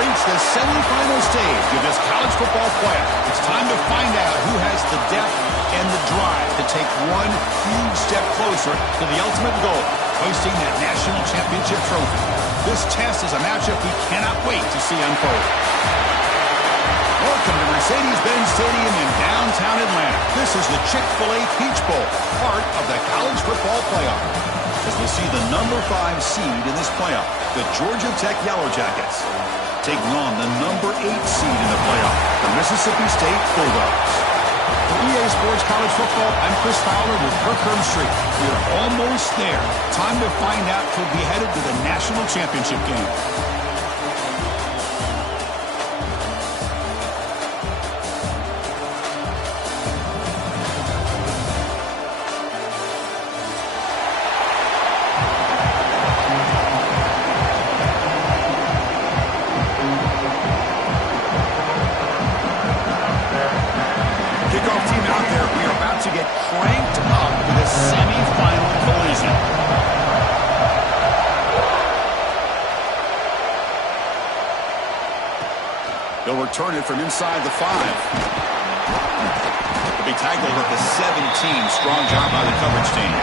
reached the semifinal stage of this college football playoff. It's time to find out who has the depth and the drive to take one huge step closer to the ultimate goal, hoisting that national championship trophy. This test is a matchup we cannot wait to see unfold. Welcome to Mercedes-Benz Stadium in downtown Atlanta. This is the Chick-fil-A Peach Bowl, part of the college football playoff. As we see the number 5 seed in this playoff, the Georgia Tech Yellow Jackets, taking on the number 8 seed in the playoff, the Mississippi State Bulldogs. For EA Sports College Football, I'm Chris Fowler with Kirk Herbstreit. We're almost there. Time to find out who'll be headed to the national championship game. They'll return it from inside the 5. They'll be tackled at the 17. Strong job by the coverage team.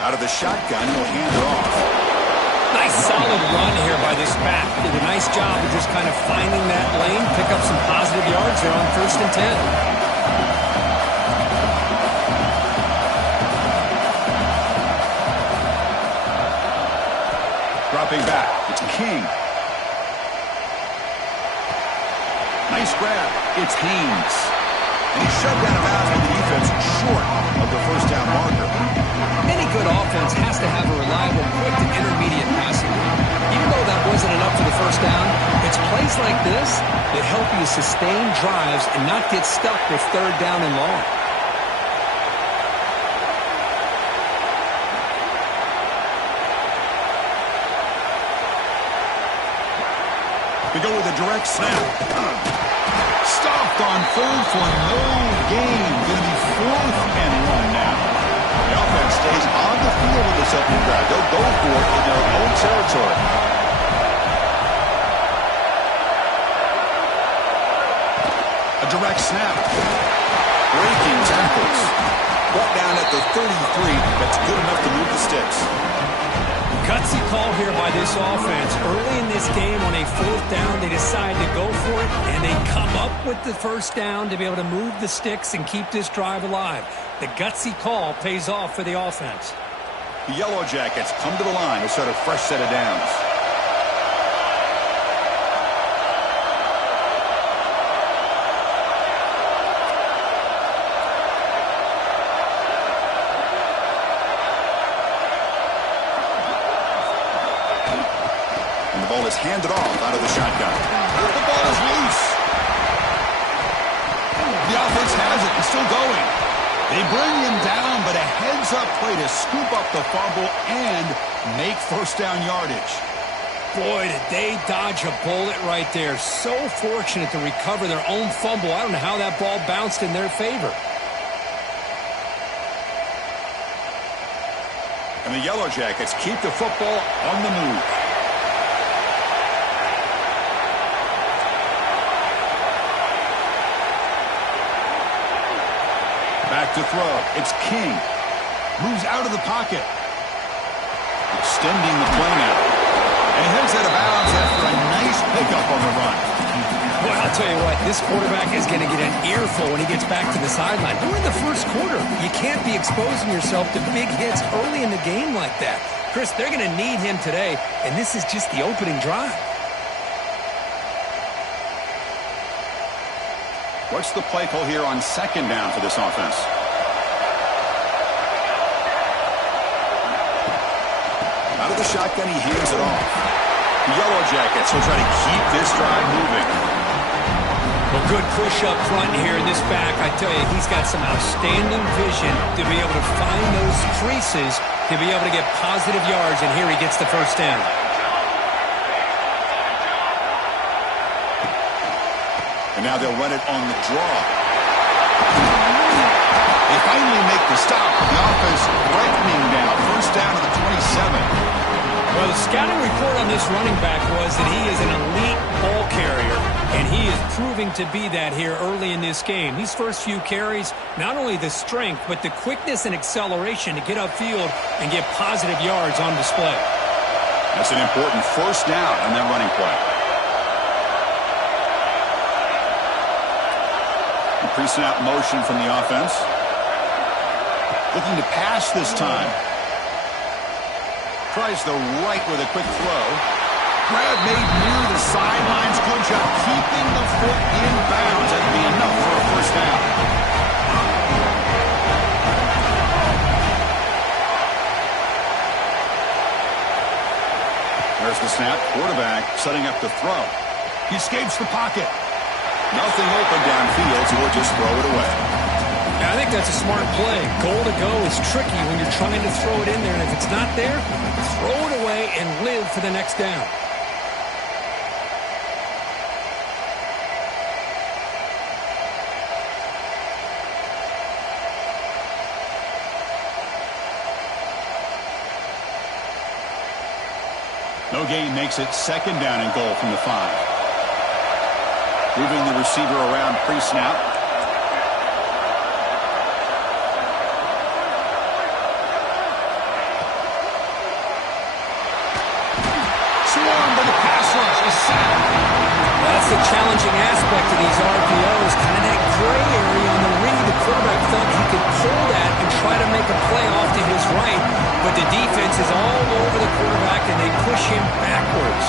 Out of the shotgun, he'll hand it off. Nice solid run here by this back. Did a nice job of just kind of finding that lane, pick up some positive yards there on 1st and 10. Dropping back, it's King. Nice grab, it's Haynes. And he's shoved out of bounds with the defense short of the first down marker. Any good offense has to have a reliable, quick to intermediate passing game. Even though that wasn't enough for the first down, it's plays like this that help you sustain drives and not get stuck with 3rd down and long. We go with a direct snap. Stopped on 3rd for no gain. Going to be 4th and 1 now. The offense stays on the field with this opening drive. They'll go for it in their own territory. A direct snap. Breaking tackles. Brought down at the 33. That's good enough to move the sticks. Gutsy call here by this offense. Early in this game on a 4th down, they decide to go for it, and they come up with the first down to be able to move the sticks and keep this drive alive. The gutsy call pays off for the offense. The Yellow Jackets come to the line to start a fresh set of downs. And the ball is handed off out of the shotgun. The ball is loose. The offense has it. It's still going. They bring him down, but a heads-up play to scoop up the fumble and make first down yardage. Boy, did they dodge a bullet right there. So fortunate to recover their own fumble. I don't know how that ball bounced in their favor. And the Yellow Jackets keep the football on the move. Back to throw. It's King. Moves out of the pocket. Extending the play now. And he heads out of bounds after a nice pickup on the run. Boy, I'll tell you what, this quarterback is going to get an earful when he gets back to the sideline. We're in the first quarter. You can't be exposing yourself to big hits early in the game like that. Chris, they're going to need him today, and this is just the opening drive. What's the play call here on 2nd down for this offense? Out of the shotgun, he hands it off. The Yellow Jackets will try to keep this drive moving. Well, good push up front here in this back. I tell you, he's got some outstanding vision to be able to find those creases to be able to get positive yards, and here he gets the first down. And now they'll run it on the draw. They finally make the stop. The offense threatening now. First down to the 27. Well, the scouting report on this running back was that he is an elite ball carrier, and he is proving to be that here early in this game. These first few carries, not only the strength, but the quickness and acceleration to get upfield and get positive yards on display. That's an important first down on that running play. Pre-snap motion from the offense. Looking to pass this time. Tries the right with a quick throw. Grab made near the sidelines. Good job keeping the foot in bounds. That'd be enough for a first down. There's the snap. Quarterback setting up the throw. He escapes the pocket. Nothing open downfield, so we'll just throw it away. Yeah, I think that's a smart play. Goal to go is tricky when you're trying to throw it in there, and if it's not there, throw it away and live for the next down. No gain makes it second down and goal from the 5. Moving the receiver around pre-snap. Swarmed by the pass rush. A sack. That's the challenging aspect of these RPOs. Kind of that gray area on the read. The quarterback thought he could pull that and try to make a play off to his right, but the defense is all over the quarterback, and they push him backwards.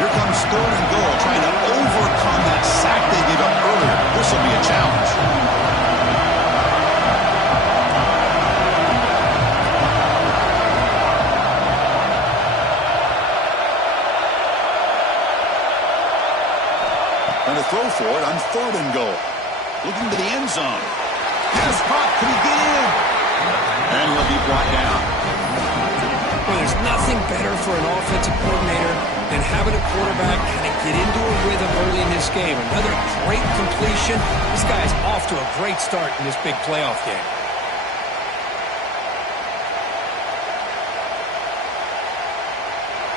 Here comes third and goal, trying to overcome that sack they gave up earlier. This will be a challenge. And to throw for it on third and goal. Looking to the end zone. Yes, Pop, can he get in? And he'll be brought down. Well, there's nothing better for an offensive coordinator than having a quarterback kind of get into a rhythm early in this game. Another great completion. This guy's off to a great start in this big playoff game.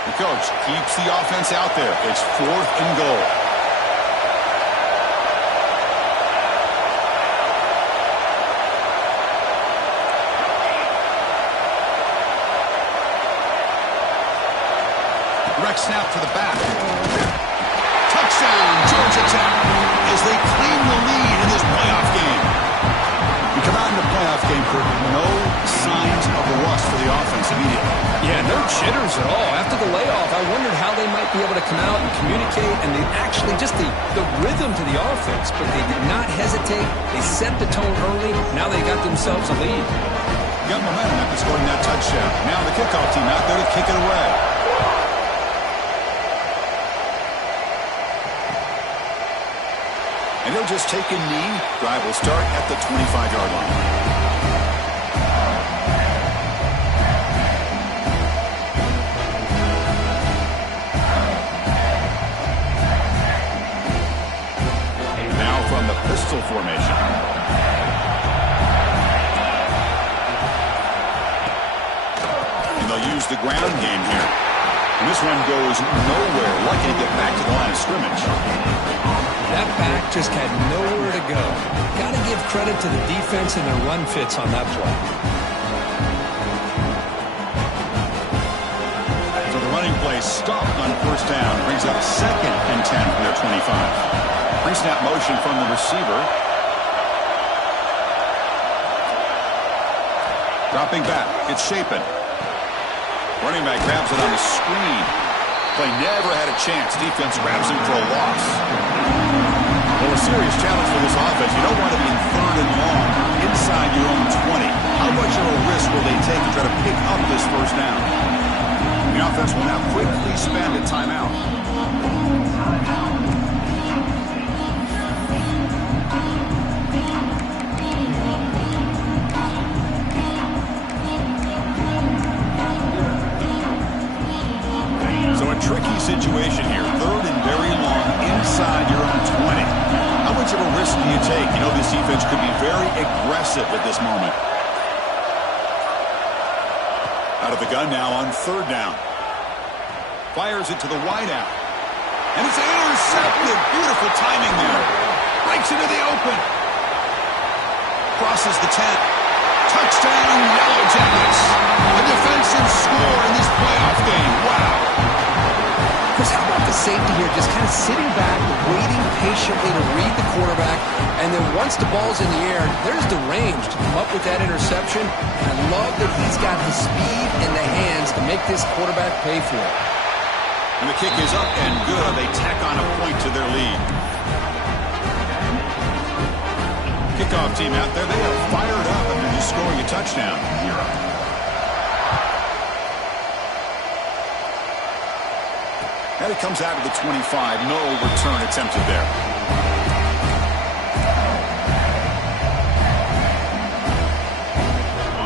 The coach keeps the offense out there. It's fourth and goal. Direct snap to the back. Touchdown, Georgia Tech, as they claim the lead in this playoff game. We come out in the playoff game, Kurt, no signs of the rust for the offense immediately. Yeah, no jitters at all. After the layoff, I wondered how they might be able to come out and communicate, and they actually just the rhythm to the offense, but they did not hesitate. They set the tone early. Now they got themselves a lead. Got momentum after scoring that touchdown. Now the kickoff team out there to kick it away. And he'll just take a knee. Drive will start at the 25-yard line. Now from the pistol formation. And they'll use the ground game here. And this one goes nowhere. Lucky to get back to the line of scrimmage. That back just had nowhere to go. Got to give credit to the defense and their run fits on that play. So the running play stopped on first down. Brings up second and 10 from their 25. Pre-snap motion from the receiver. Dropping back. It's Shapen. Running back grabs it on the screen. Play never had a chance. Defense grabs him for a loss. Well, a serious challenge for this offense. You don't want to be in third and long inside your own 20. How much of a risk will they take to try to pick up this first down? The offense will now quickly spend a timeout. aggressive at this moment. Out of the gun now on third down. Fires it to the wideout. And it's intercepted. Beautiful timing there. Breaks into the open. Crosses the 10. Touchdown, Yellow Jackets. A defensive score in this playoff game. Wow. Chris, how about the safety here? Just kind of sitting back, waiting patiently to read the quarterback. And then once the ball's in the air, there's the range to come up with that interception. And I love that he's got the speed and the hands to make this quarterback pay for it. And the kick is up and good. They tack on a point to their lead. Kickoff team out there, they are fired up and they're just scoring a touchdown. And it comes out of the 25. No return attempted there.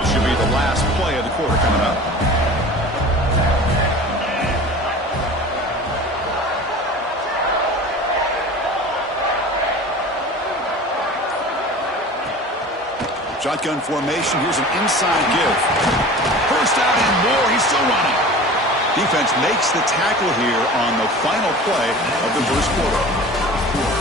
Should be the last play of the quarter coming up. Shotgun formation. Here's an inside give. First out and more. He's still running. Defense makes the tackle here on the final play of the first quarter.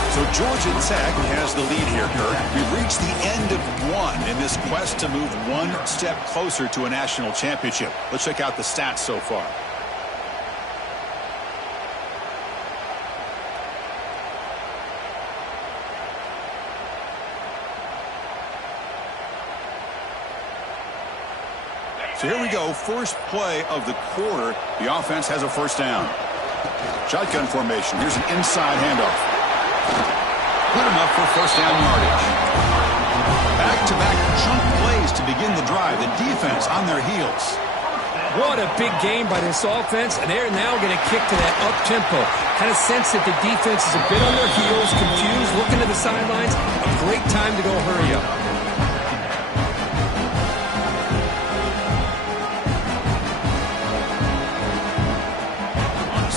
So Georgia Tech has the lead here, Kurt. We've reached the end of one in this quest to move one step closer to a national championship. Let's check out the stats so far. So here we go, first play of the quarter. The offense has a first down. Shotgun formation. Here's an inside handoff. Good enough for first down yardage. Back-to-back chunk plays to begin the drive. The defense on their heels. What a big game by this offense, and they're now going to kick to that up-tempo. Kind of sense that the defense is a bit on their heels, confused, looking to the sidelines. A great time to go hurry up.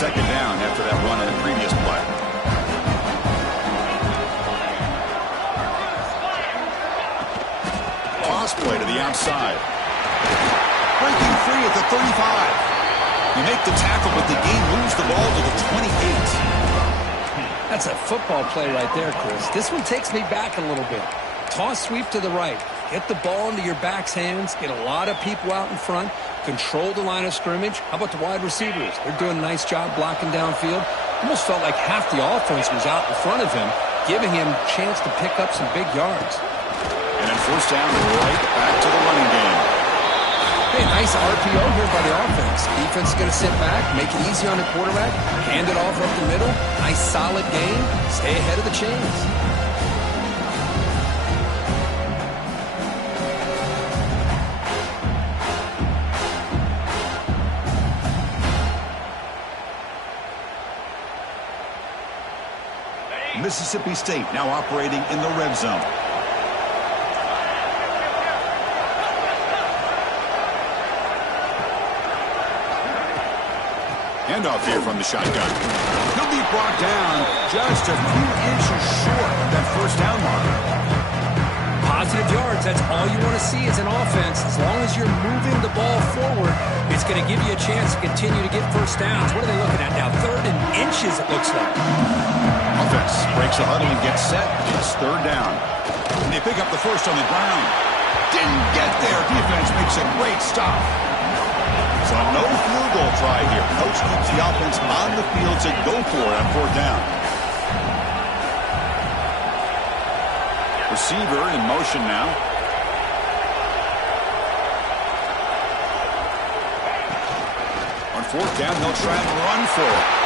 Second down after that run on the previous play. Toss play to the outside. Breaking free at the 35. You make the tackle, but the game moves the ball to the 28. That's a football play right there, Chris. This one takes me back a little bit. Toss sweep to the right. Get the ball into your back's hands. Get a lot of people out in front. Control the line of scrimmage. How about the wide receivers? They're doing a nice job blocking downfield. Almost felt like half the offense was out in front of him, giving him a chance to pick up some big yards. And then first down, right back to the running game. Hey, nice RPO here by the offense. Defense is going to sit back, make it easy on the quarterback, hand it off up the middle. Nice solid game. Stay ahead of the chains. Mississippi State now operating in the red zone. Handoff here from the shotgun. He'll be brought down just a few inches short of that first down marker. Positive yards, that's all you want to see as an offense. As long as you're moving the ball forward, it's going to give you a chance to continue to get first downs. What are they looking at now? Third and inches, it looks like. Offense breaks the huddle and gets set. It's third down. And they pick up the first on the ground. Didn't get there. Defense makes a great stop. So no field goal try here. Coach keeps the offense on the field to go for it on fourth down. Receiver in motion now. On fourth down, they'll try and run for it.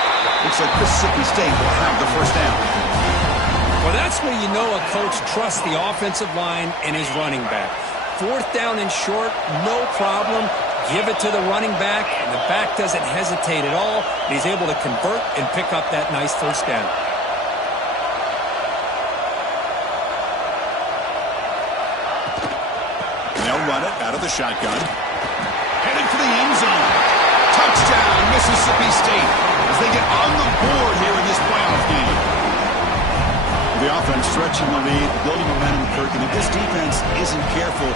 Looks like Mississippi State will have the first down. Well, that's where you know a coach trusts the offensive line and his running back. Fourth down and short, no problem. Give it to the running back, and the back doesn't hesitate at all. He's able to convert and pick up that nice first down. They'll run it out of the shotgun. Headed for the end zone. Touchdown, Mississippi State, as they get on the board here in this playoff game. The offense stretching the lead, building momentum, Kirk, and if this defense isn't careful,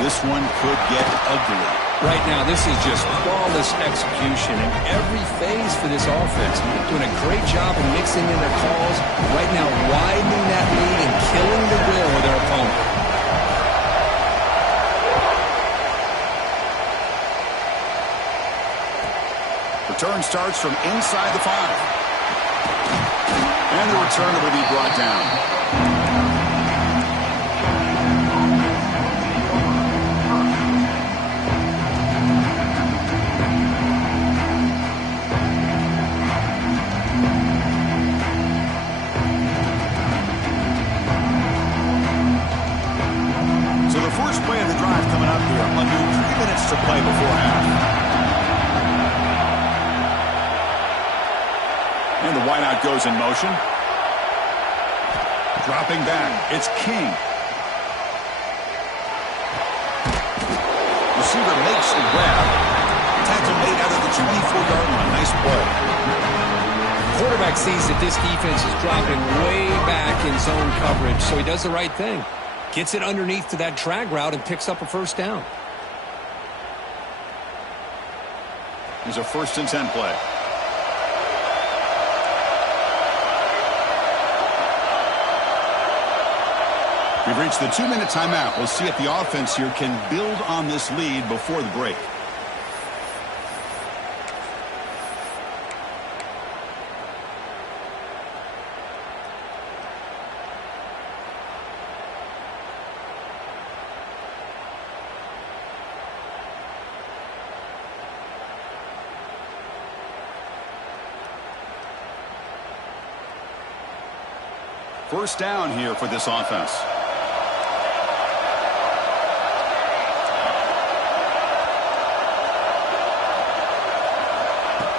this one could get ugly. Right now, this is just flawless execution in every phase for this offense. Doing a great job of mixing in their calls. Right now, widening that lead and killing the will of their opponent. Return starts from inside the 5. And the return will be brought down. So the first play of the drive coming up here. Under 3 minutes to play before half. And the wideout goes in motion. Dropping back. It's King. Receiver makes the grab. Tackle made out of the 24-yard line. Nice play. Quarterback sees that this defense is dropping way back in zone coverage, so he does the right thing. Gets it underneath to that drag route and picks up a first down. Here's a 1st and 10 play. We've reached the 2-minute timeout. We'll see if the offense here can build on this lead before the break. First down here for this offense.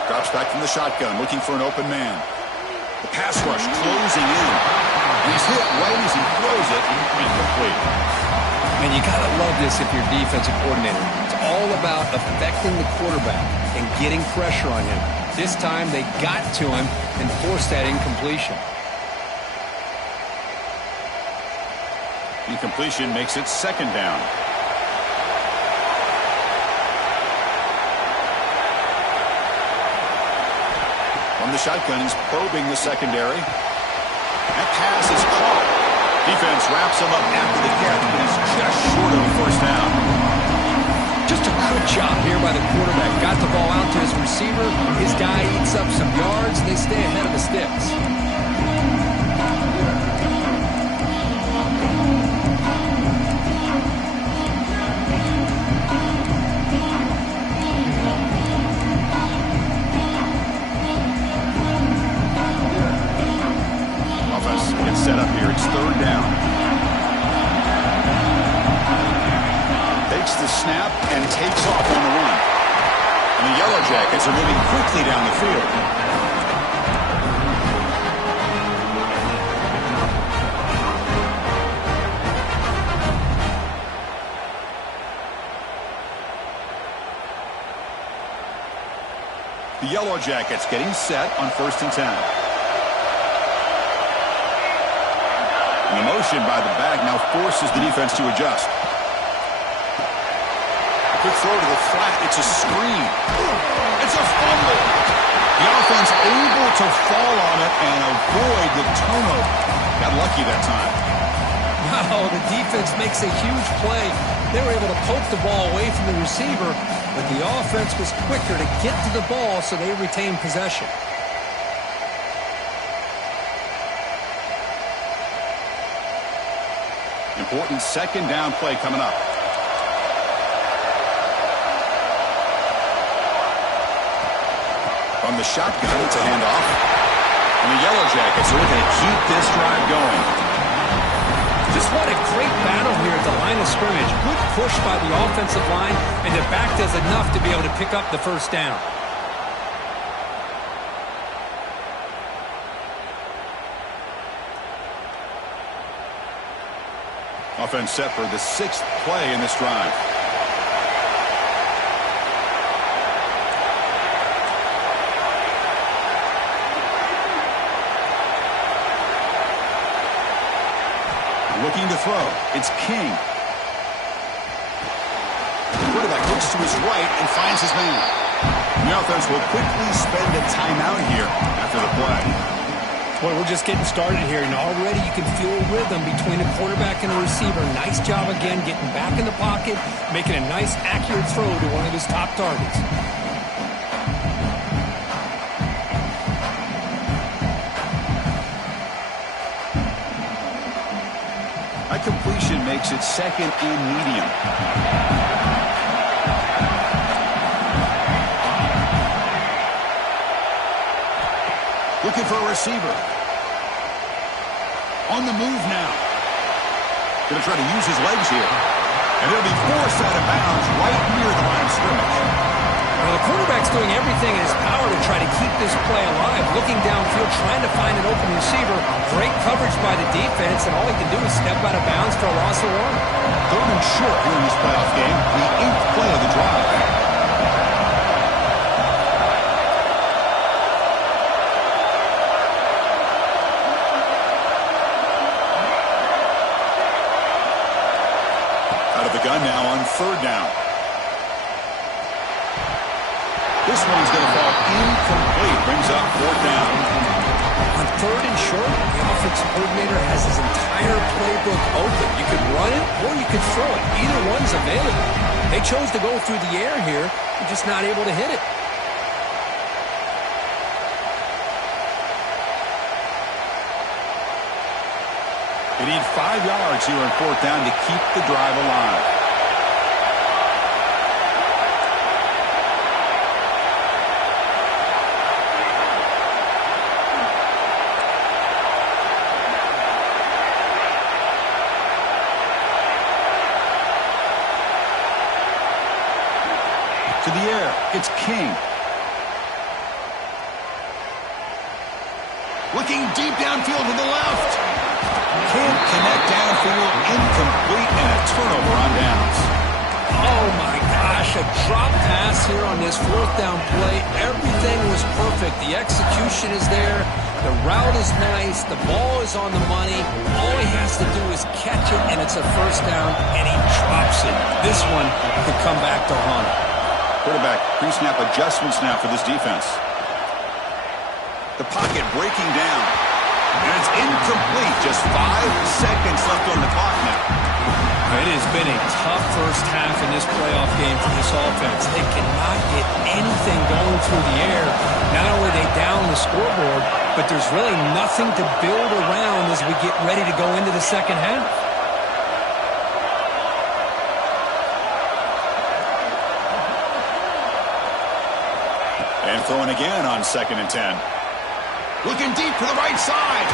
Drops back from the shotgun, looking for an open man. The pass rush closing in. And he's hit right as he throws it. Incomplete. And you got to love this if you're a defensive coordinator. It's all about affecting the quarterback and getting pressure on him. This time they got to him and forced that incompletion. Incompletion makes it 2nd down. From the shotgun, he's probing the secondary. That pass is caught. Defense wraps him up after the catch, but he's just short of a first down. Just a good job here by the quarterback. Got the ball out to his receiver. His guy eats up some yards. They stay ahead of the sticks. Set up here. It's 3rd down. Takes the snap and takes off on the run. And the Yellow Jackets are moving quickly down the field. The Yellow Jackets getting set on 1st and 10. The motion by the back now forces the defense to adjust. Quick throw to the flat. It's a screen. It's a fumble. The offense able to fall on it and avoid the turnover. Got lucky that time. Wow, the defense makes a huge play. They were able to poke the ball away from the receiver, but the offense was quicker to get to the ball, so they retained possession. Important 2nd down play coming up. From the shotgun, it's a handoff. And the Yellow Jackets are looking to keep this drive going. Just what a great battle here at the line of scrimmage. Good push by the offensive line, and the back does enough to be able to pick up the first down. Offense set for the 6th play in this drive. Looking to throw. It's King. The quarterback looks to his right and finds his man. The offense will quickly spend a timeout here after the play. Boy, we're just getting started here, and already you can feel a rhythm between a quarterback and a receiver. Nice job again getting back in the pocket, making a nice, accurate throw to one of his top targets. A completion makes it second and medium. Looking for a receiver. On the move now. Going to try to use his legs here. And he'll be forced out of bounds right near the line of scrimmage. Well, the quarterback's doing everything in his power to try to keep this play alive. Looking downfield, trying to find an open receiver. Great coverage by the defense, and all he can do is step out of bounds for a loss of 1. Third and short here in this playoff game. The 8th play of the drive. Gun now on 3rd down. This one's going to fall incomplete. Brings up 4th down. On 3rd and short, the offensive coordinator has his entire playbook open. You could run it or you could throw it. Either one's available. They chose to go through the air here. They're just not able to hit it. They need 5 yards here on 4th down to keep the drive alive. To the air, it's King. Looking deep downfield to the left. Can't connect downfield, incomplete, and a turnover on downs. Oh my gosh, a drop pass here on this 4th down play. Everything was perfect. The execution is there. The route is nice. The ball is on the money. All he has to do is catch it, and it's a 1st down, and he drops it. This one could come back to haunt him. Quarterback pre-snap adjustments now for this defense. The pocket breaking down. And it's incomplete. Just 5 seconds left on the clock now. It has been a tough first half in this playoff game for this offense. They cannot get anything going through the air. Not only are they down the scoreboard, but there's really nothing to build around as we get ready to go into the second half. And throwing again on 2nd and 10. Looking deep to the right side.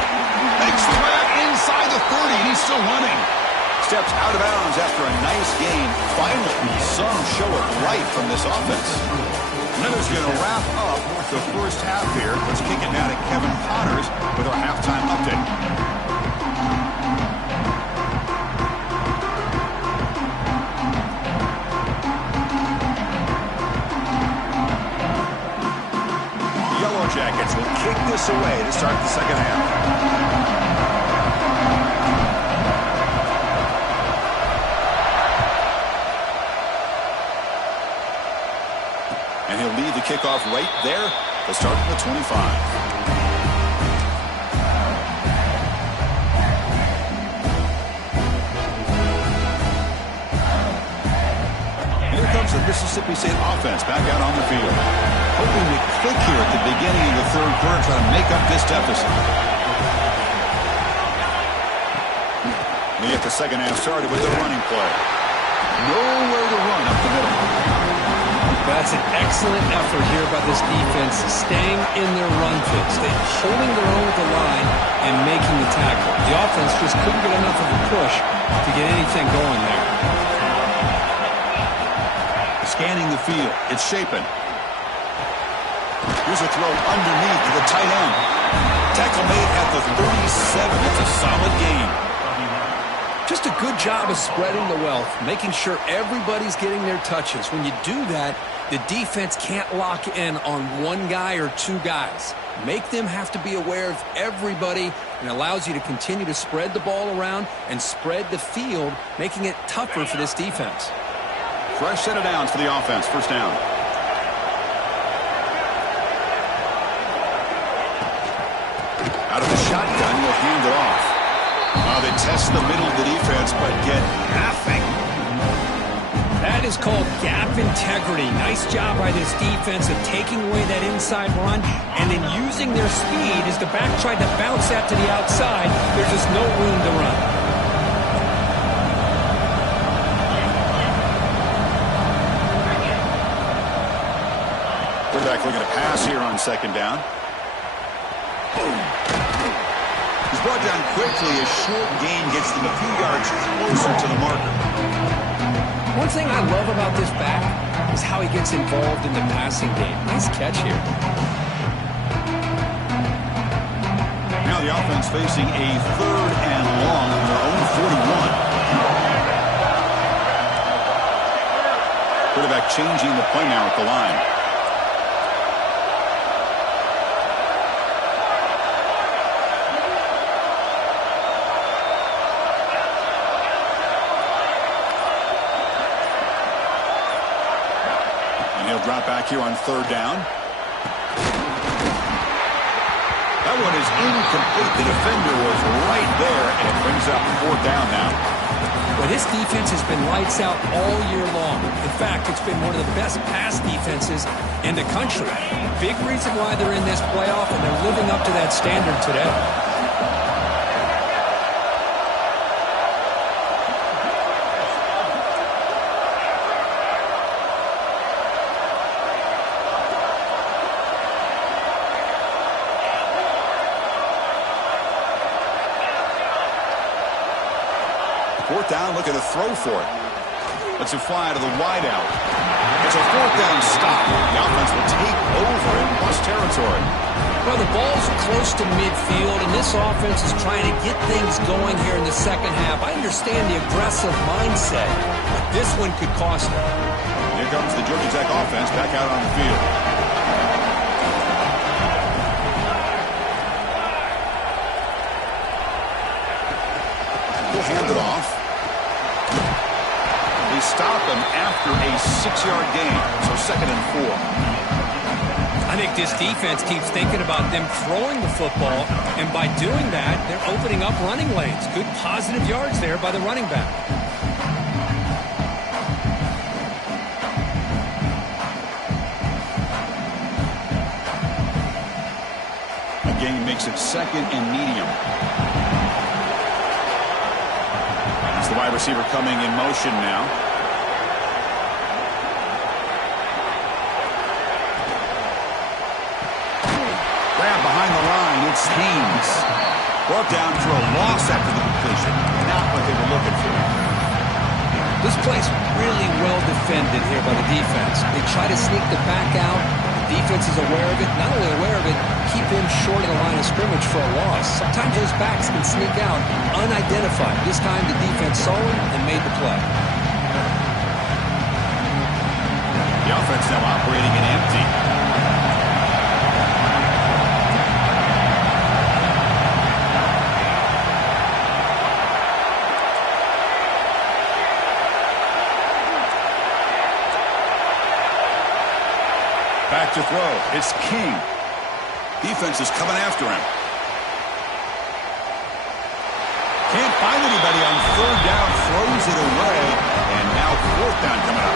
Makes the grab inside the 30, and he's still running. Steps out of bounds after a nice gain. Finally, some show of life from this offense. And that is going to wrap up the first half here. Let's kick it now to Kevin Potters with our halftime update. Jackets will kick this away to start the second half. And he'll lead the kickoff right there to start the 25. And here comes the Mississippi State offense back out on the field. Hoping to click here at the beginning of the 3rd quarter, trying to make up this deficit. We get the second half started with the running play. Nowhere to run up the middle. That's an excellent effort here by this defense, staying in their run fix. They're holding their own with the line and making the tackle. The offense just couldn't get enough of a push to get anything going there. Scanning the field. It's Shapen. Here's a throw underneath to the tight end. Tackle made at the 37. It's a solid gain. Just Just a good job of spreading the wealth, making sure everybody's getting their touches. When you do that, the defense can't lock in on one guy or two guys. Make them have to be aware of everybody, and allows you to continue to spread the ball around and spread the field, making it tougher for this defense. Fresh set of downs for the offense. First down. Out of the shotgun, he'll hand it off. They test the middle of the defense, but get nothing. That is called gap integrity. Nice job by this defense of taking away that inside run and then using their speed as the back tried to bounce that to the outside. There's just no room to run. Quarterback looking to pass here on second down. He's brought down quickly. A short gain gets them a few yards closer to the marker. One thing I love about this back is how he gets involved in the passing game. Nice catch here. Now the offense facing a third and long on their own 41. Quarterback changing the play now at the line. Drop back here on third down. That one is incomplete. The defender was right there, and it brings up fourth down now. Well, this defense has been lights out all year long. In fact, it's been one of the best pass defenses in the country. Big reason why they're in this playoff, and they're living up to that standard today. Fourth down, looking to throw for it. Lets it fly to the wide out. It's a fourth down stop. The offense will take over in plus territory. Well, the ball's close to midfield, and this offense is trying to get things going here in the second half. I understand the aggressive mindset, but this one could cost them. Here comes the Georgia Tech offense back out on the field. We'll hand it off. They stop him after a 6-yard gain, so second and 4. I think this defense keeps thinking about them throwing the football, and by doing that, they're opening up running lanes. Good positive yards there by the running back. The game makes it second and medium. The wide receiver coming in motion now. Grab behind the line. It's Haynes. Brought down for a loss after the completion. Not what they were looking for. This play's really well defended here by the defense. They try to sneak the back out. The defense is aware of it. Not only aware of it, keep him short of the line of scrimmage for a loss. Sometimes those backs can sneak out unidentified. This time the defense saw him and made the play. The offense now operating in empty. Back to throw. It's King. Defense is coming after him. Can't find anybody on third down. Throws it away. And now fourth down coming up.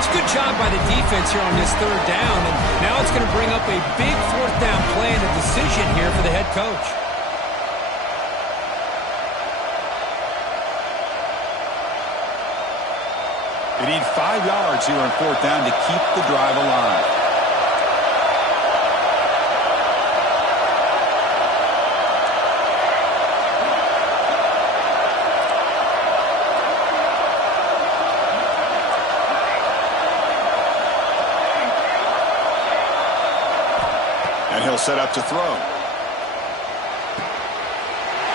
It's a good job by the defense here on this third down. And now it's going to bring up a big fourth down play and a decision here for the head coach. They need 5 yards here on fourth down to keep the drive alive. And he'll set up to throw.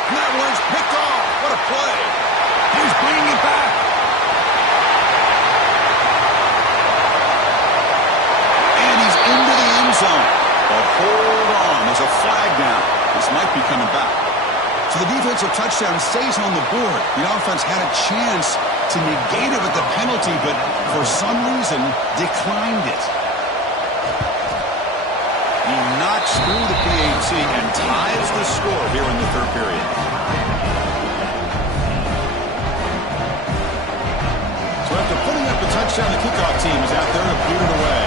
And that one's picked off. What a play. flag down. This might be coming back. So the defensive touchdown stays on the board. The offense had a chance to negate it with the penalty, but for some reason declined it. He knocks through the PAT and ties the score here in the third period. So after putting up a touchdown, the kickoff team is out there to boot it away.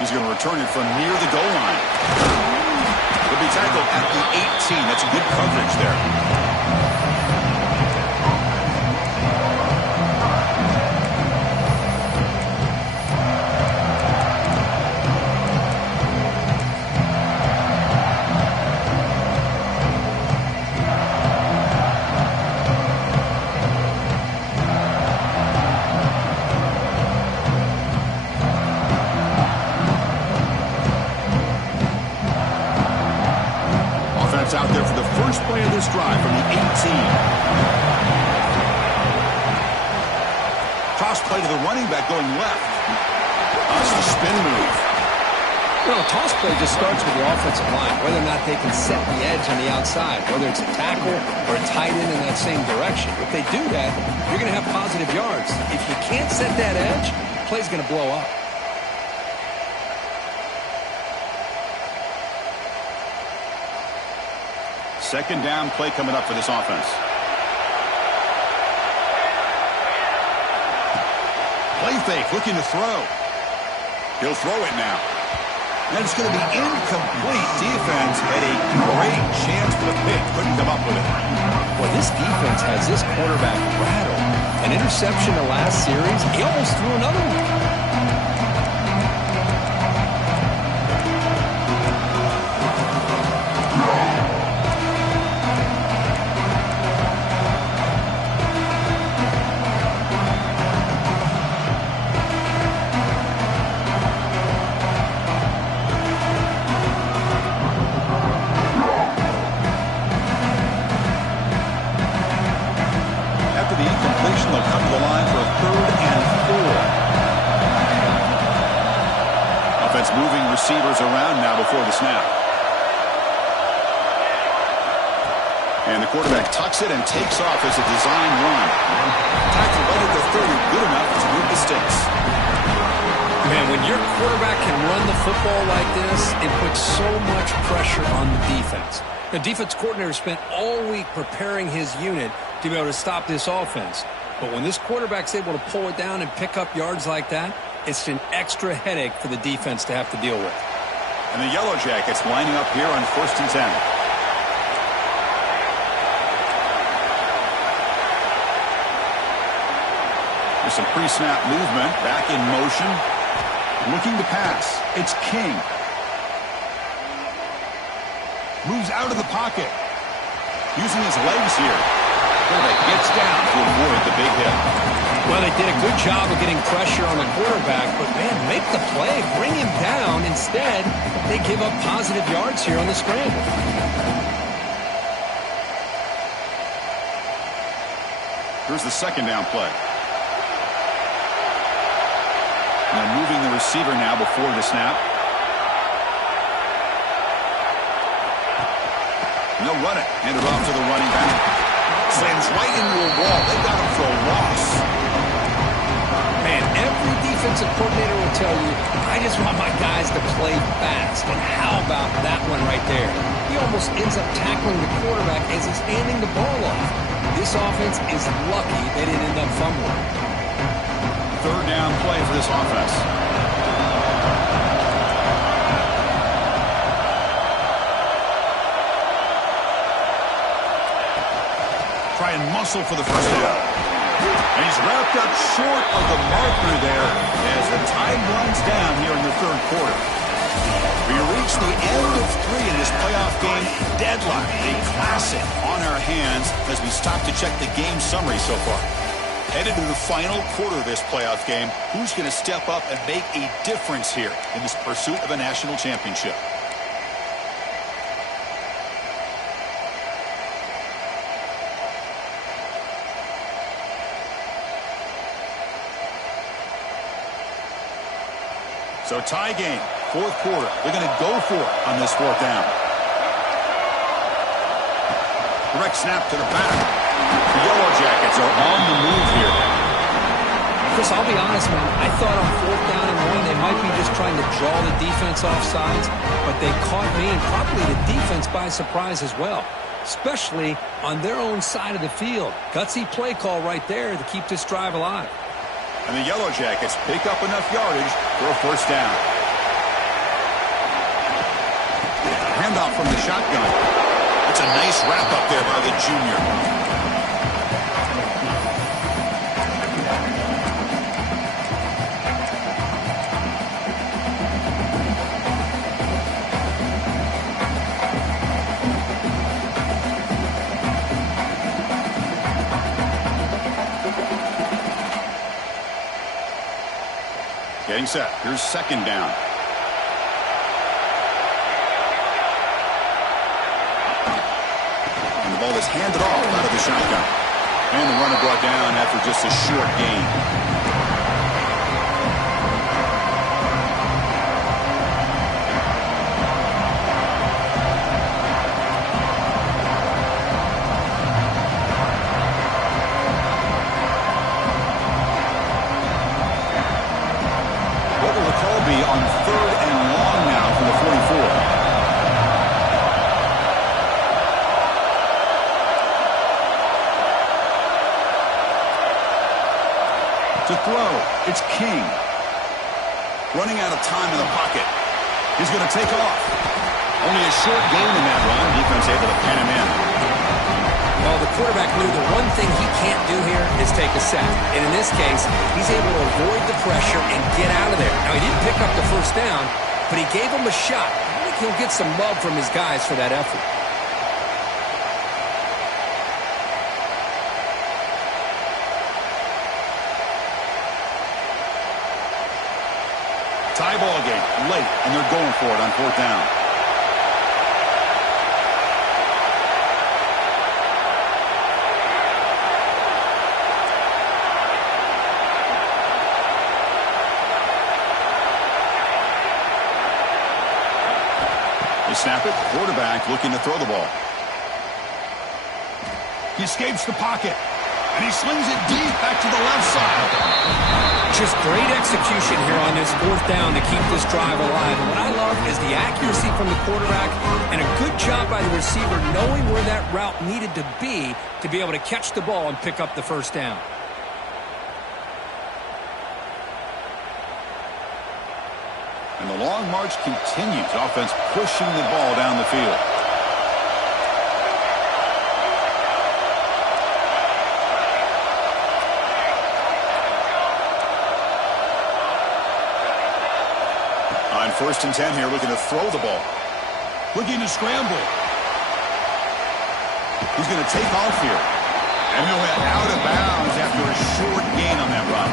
He's going to return it from near the goal line. He'll be tackled at the 18. That's good coverage there. Out there for the first play of this drive from the 18. Cross play to the running back going left. That's the spin move. Well, a toss play just starts with the offensive line, whether or not they can set the edge on the outside, whether it's a tackle or a tight end in that same direction. If they do that, you're going to have positive yards. If you can't set that edge, the play's going to blow up. Second down play coming up for this offense. Play fake, looking to throw. He'll throw it now. And it's going to be incomplete. Defense had a great chance for the pick. Couldn't come up with it. Well, this defense has this quarterback rattled. An interception the last series. He almost threw another one. Moving receivers around now before the snap. And the quarterback tucks it and takes off as a design run. Tackle right at the 30, good enough to move the sticks. Man, when your quarterback can run the football like this, it puts so much pressure on the defense. The defense coordinator spent all week preparing his unit to be able to stop this offense. But when this quarterback's able to pull it down and pick up yards like that, it's an extra headache for the defense to have to deal with. And the Yellow Jackets lining up here on 1st and 10. There's some pre-snap movement. Back in motion. Looking to pass. It's King. Moves out of the pocket. Using his legs here. Quarterback gets down to avoid the big hit. Well, they did a good job of getting pressure on the quarterback, but, man, make the play. Bring him down. Instead, they give up positive yards here on the scramble. Here's the second down play. Now moving the receiver now before the snap. And they'll run it. Hand it off to the running back. Slams right into a wall. They got him for a loss. Man, every defensive coordinator will tell you, I just want my guys to play fast. And how about that one right there? He almost ends up tackling the quarterback as he's handing the ball off. This offense is lucky they didn't end up fumbling. Third down play for this offense. Try and muscle for the first down. And he's wrapped up short of the marker there as the time runs down here in the third quarter. We reach the end of 3 in this playoff game. Deadlock, a classic on our hands as we stop to check the game summary so far. Headed to the final quarter of this playoff game, who's going to step up and make a difference here in this pursuit of a national championship? So tie game, fourth quarter. They're going to go for it on this fourth down. Direct snap to the back. The Yellow Jackets are on the move here. Chris, I'll be honest, man. I thought on fourth down and 1, they might be just trying to draw the defense off sides, but they caught me and probably the defense by surprise as well, especially on their own side of the field. Gutsy play call right there to keep this drive alive. And the Yellow Jackets pick up enough yardage for a first down. Handoff from the shotgun. It's a nice wrap up there by the junior. Getting set. Here's second down. And the ball is handed off out of the shotgun. And the runner brought down after just a short gain. On third and long now from the 44. To throw, it's King. Running out of time in the pocket. He's going to take off. Only a short gain in that run. Defense able to pen him in. Well, the quarterback knew the one thing he can't do here is take a sack. And in this case, he's able to avoid the pressure and get out of there. Now, he didn't pick up the first down, but he gave him a shot. I think he'll get some love from his guys for that effort. Tie ball game, late, and they're going for it on fourth down. They snap it. Quarterback looking to throw the ball. He escapes the pocket. And he slings it deep back to the left side. Just great execution here on this fourth down to keep this drive alive. And what I love is the accuracy from the quarterback and a good job by the receiver knowing where that route needed to be able to catch the ball and pick up the first down. And the long march continues. Offense pushing the ball down the field. On first and 10 here, looking to throw the ball. Looking to scramble. He's going to take off here. And he'll head out of bounds after a short gain on that run.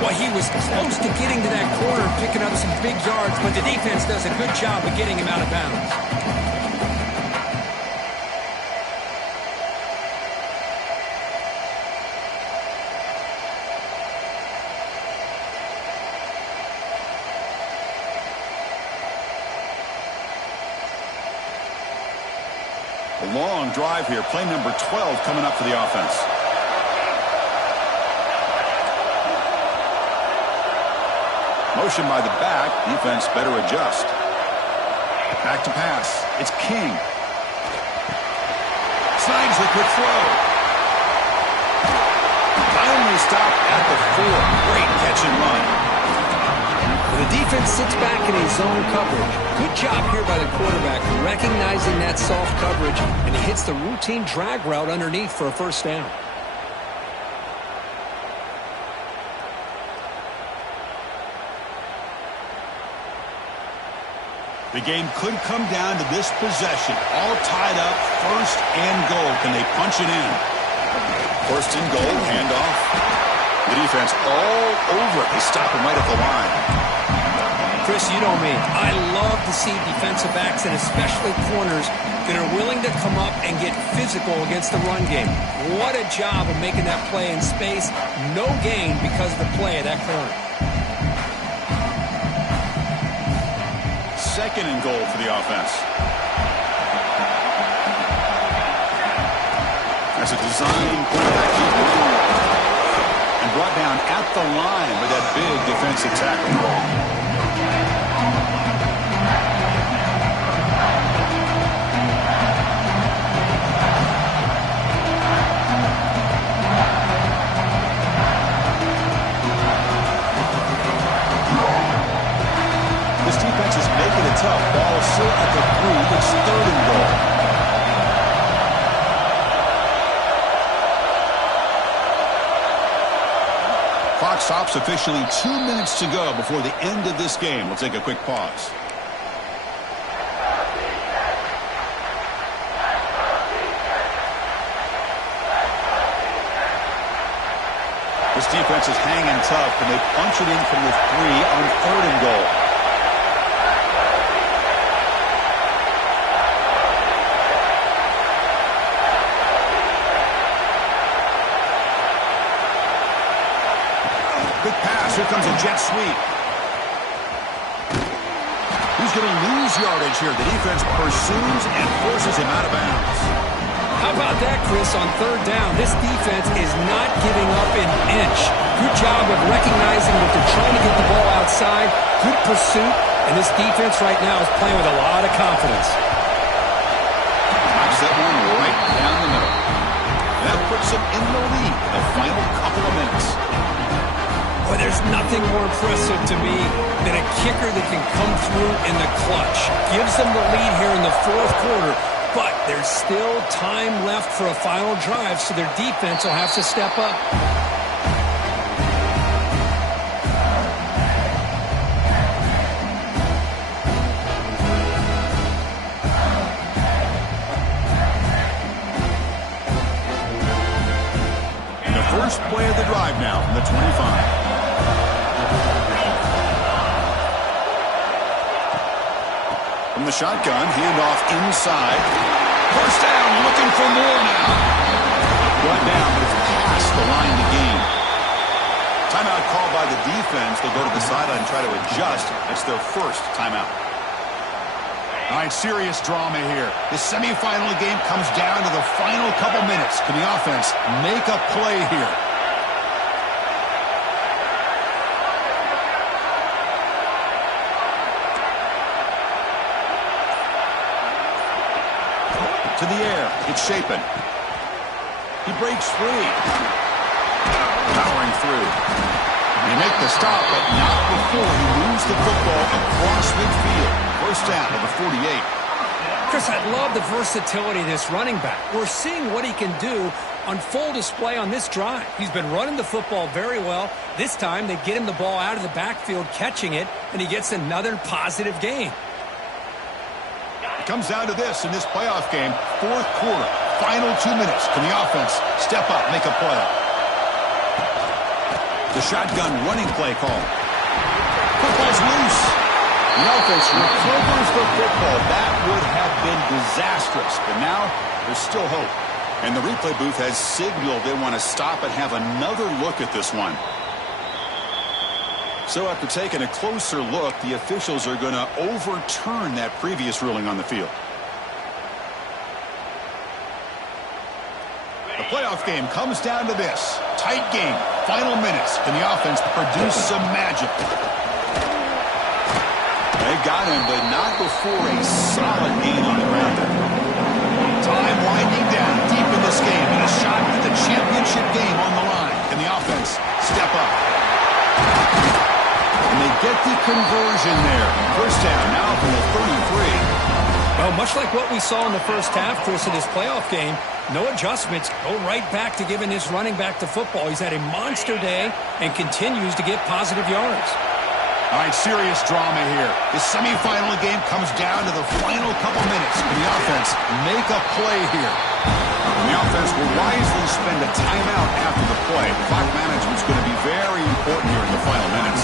Well, he was close to getting to that corner and picking up some big yards, but the defense does a good job of getting him out of bounds. A long drive here. Play number 12 coming up for the offense. Motion by the back. Defense better adjust. Back to pass. It's King. Slides the quick throw. Finally stopped at the 4. Great catch and run. The defense sits back in a zone coverage. Good job here by the quarterback recognizing that soft coverage, and he hits the routine drag route underneath for a first down. The game could come down to this possession. All tied up, first and goal. Can they punch it in? First and goal, handoff. The defense all over it. They stop him right at the line. Chris, you know me. I love to see defensive backs and especially corners that are willing to come up and get physical against the run game. What a job of making that play in space. No gain because of the play of that corner. second and goal for the offense. That's a design quarterback keeper. And brought down at the line with that big defensive tackle. This defense is making it tough. Ball still at the 3. It's third and goal. Clock stops officially 2 minutes to go before the end of this game. We'll take a quick pause. This defense is hanging tough, and they punch it in from the 3 on third and goal. Good pass. Here comes a jet sweep. He's going to lose yardage here. The defense pursues and forces him out of bounds. How about that, Chris, on third down? This defense is not giving up an inch. Good job of recognizing that they're trying to get the ball outside. Good pursuit. And this defense right now is playing with a lot of confidence. Knocks that one right down the middle. That puts them in the lead the final couple of minutes. Boy, there's nothing more impressive to me than a kicker that can come through in the clutch. Gives them the lead here in the fourth quarter, but there's still time left for a final drive, so their defense will have to step up. And the first play of the drive now from the 25. From the shotgun, handoff inside. First down, looking for more now. Brought down, but it's past the line to gain. Timeout called by the defense. They'll go to the sideline and try to adjust. It's their first timeout. All right, serious drama here. The semifinal game comes down to the final couple minutes. Can the offense make a play here? To the air. It's Shapen. He breaks free. Powering through. They make the stop, but not before he moves the football across midfield. First down of the 48. Chris, I love the versatility of this running back. We're seeing what he can do on full display on this drive. He's been running the football very well. This time, they get him the ball out of the backfield, catching it, and he gets another positive gain. It comes down to this in this playoff game. Fourth quarter, final 2 minutes. Can the offense step up, make a play? The shotgun running play call. Football's loose. The offense recovers the football. That would have been disastrous, but now there's still hope. And the replay booth has signaled they want to stop and have another look at this one. So after taking a closer look, the officials are going to overturn that previous ruling on the field. The playoff game comes down to this. Tight game. Final minutes. Can the offense produce some magic? They got him, but not before a solid gain on the ground. Time winding down deep in this game, and a shot at the championship game on the line. Can the offense step up? And they get the conversion there. First down now from the 33. Well, much like what we saw in the first half, Chris, of this playoff game, no adjustments. Go right back to giving his running back the football. He's had a monster day and continues to get positive yards. All right, serious drama here. This semifinal game comes down to the final couple minutes. Can the offense make a play here? And the offense will wisely spend a timeout after the play. Clock management's going to be very important here in the final minutes.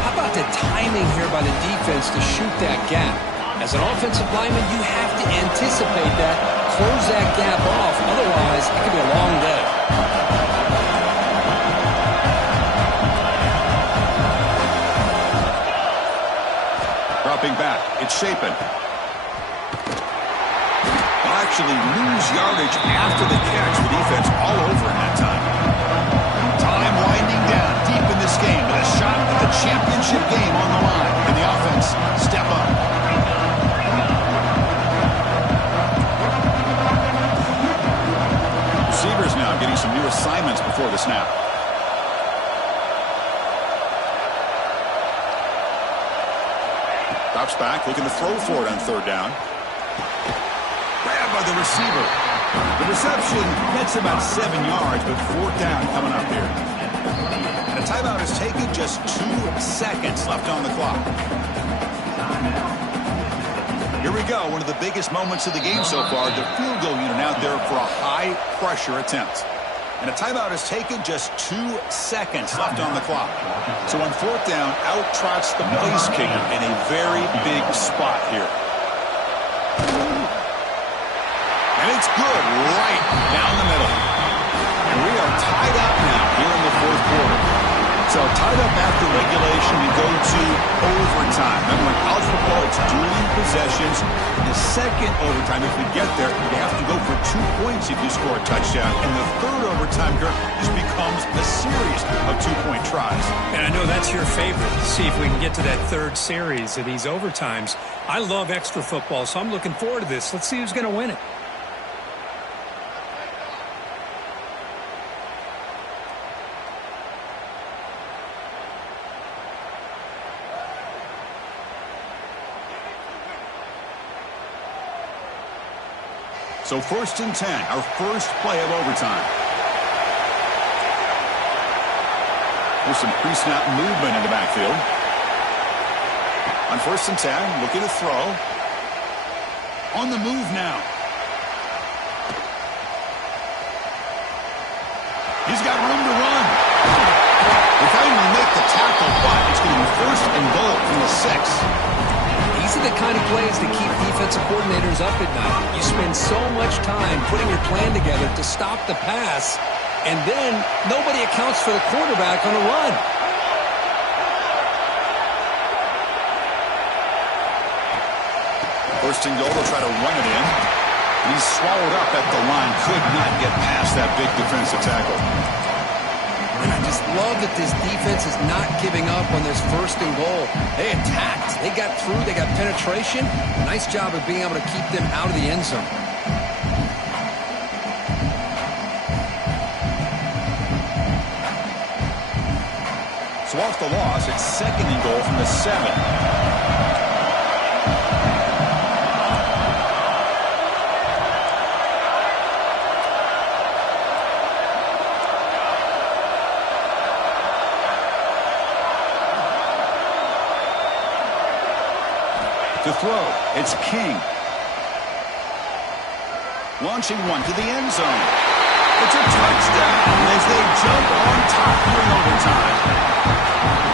How about the timing here by the defense to shoot that gap? As an offensive lineman, you have to anticipate that, close that gap off. Otherwise, it could be a long day. dropping back. It's Shapen. They'll actually lose yardage after the catch. The defense all over in that time. Time winding down deep in this game with a shot at the championship game on the line. And the offense step up. Receivers now getting some new assignments before the snap. Drops back, looking to throw for it on third down. Grabbed by the receiver. The reception gets about 7 yards, but fourth down coming up here. And a timeout is taken, just 2 seconds left on the clock. Here we go, one of the biggest moments of the game so far. The field goal unit out there for a high-pressure attempt. And a timeout is taken, just 2 seconds left on the clock. So on fourth down, out trots the place kicker in a very big spot here. And it's good right down the middle. And we are tied up now here in the fourth quarter. So tied up after regulation, we go to overtime. Remember, in college football, it's dueling possessions. In the second overtime, if we get there, you have to go for 2 points if you score a touchdown. And the third overtime, this becomes a series of 2-point tries. And I know that's your favorite. See if we can get to that third series of these overtimes. I love extra football, so I'm looking forward to this. Let's see who's going to win it. So 1st and 10, our first play of overtime. There's some pre-snap movement in the backfield. On 1st and 10, looking to throw. On the move now. He's got room to run. They finally make the tackle, but it's going to be 1st and goal from the 6. These are the kind of plays that keep defensive coordinators up at night. You spend so much time putting your plan together to stop the pass, and then nobody accounts for the quarterback on a run. First and goal, they'll try to run it in. And he's swallowed up at the line. Could not get past that big defensive tackle. And I just love that this defense is not giving up on this 1st and goal. They attacked. They got through. They got penetration. Nice job of being able to keep them out of the end zone. So off the loss, it's 2nd and goal from the 7. To throw, it's King. Launching one to the end zone. It's a touchdown as they jump on top here in overtime.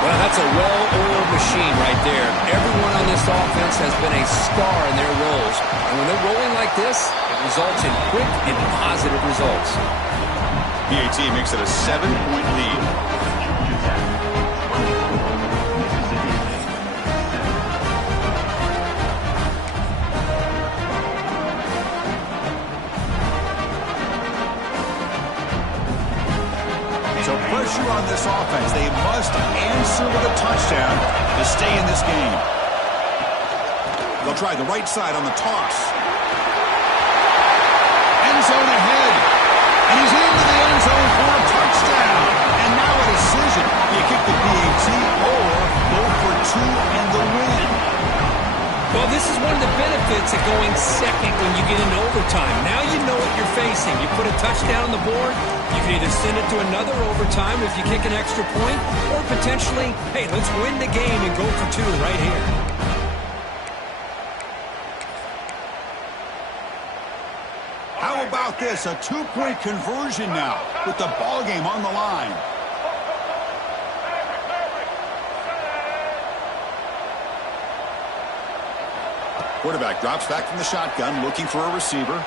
Well, that's a well-oiled machine right there. Everyone on this offense has been a star in their roles. And when they're rolling like this, it results in quick and positive results. PAT makes it a 7-point lead. Pressure on this offense. They must answer with a touchdown to stay in this game. They'll try the right side on the toss. End zone ahead. And he's into the end zone for a touchdown. And now a decision. You kick the PAT or go for 2 and the win. Well, this is one of the benefits of going second when you get into overtime. Now you know what you're facing. You put a touchdown on the board, you can either send it to another overtime if you kick an extra point, or potentially, hey, let's win the game and go for 2 right here. How about this? A 2-point conversion now with the ball game on the line. Quarterback drops back from the shotgun, looking for a receiver.